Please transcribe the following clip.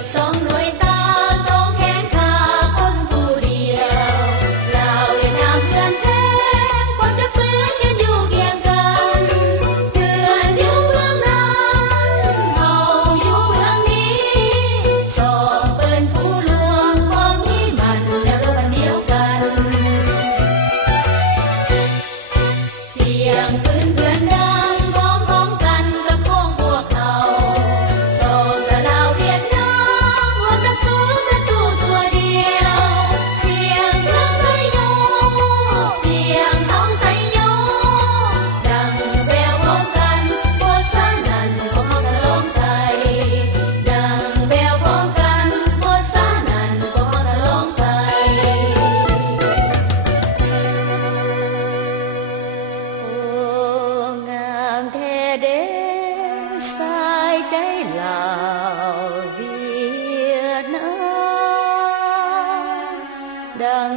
บสองหน่วยตาสองแขนขาคนผู้เดียวลาวเวียดนามเพื่อนแท้คนจะฟื้นยืนอยู่เคียงกันเพื่อนอยู่เมืองนั้นเฮาอยู่เมืองนี้สองปืนผู้หลวงของที่มันแล้วรบอันเดียวกันเสียงปืนเพื่อนดังพร้อมๆกันกับพวกเขาโซสลาวเวียดนามรวมนักสู้ศัตรูตัวเดียวเสียงเครื่องไซโยเสียงท้องไซโยดังแววพร้อมกันพวกสานั่นพวกเขาสลองใส่ดังแววพร้อมกันพวกสานั่นพวกเขาสลองใส่โอ้งามแท้เด้สายใจลาวเวียดนามดัง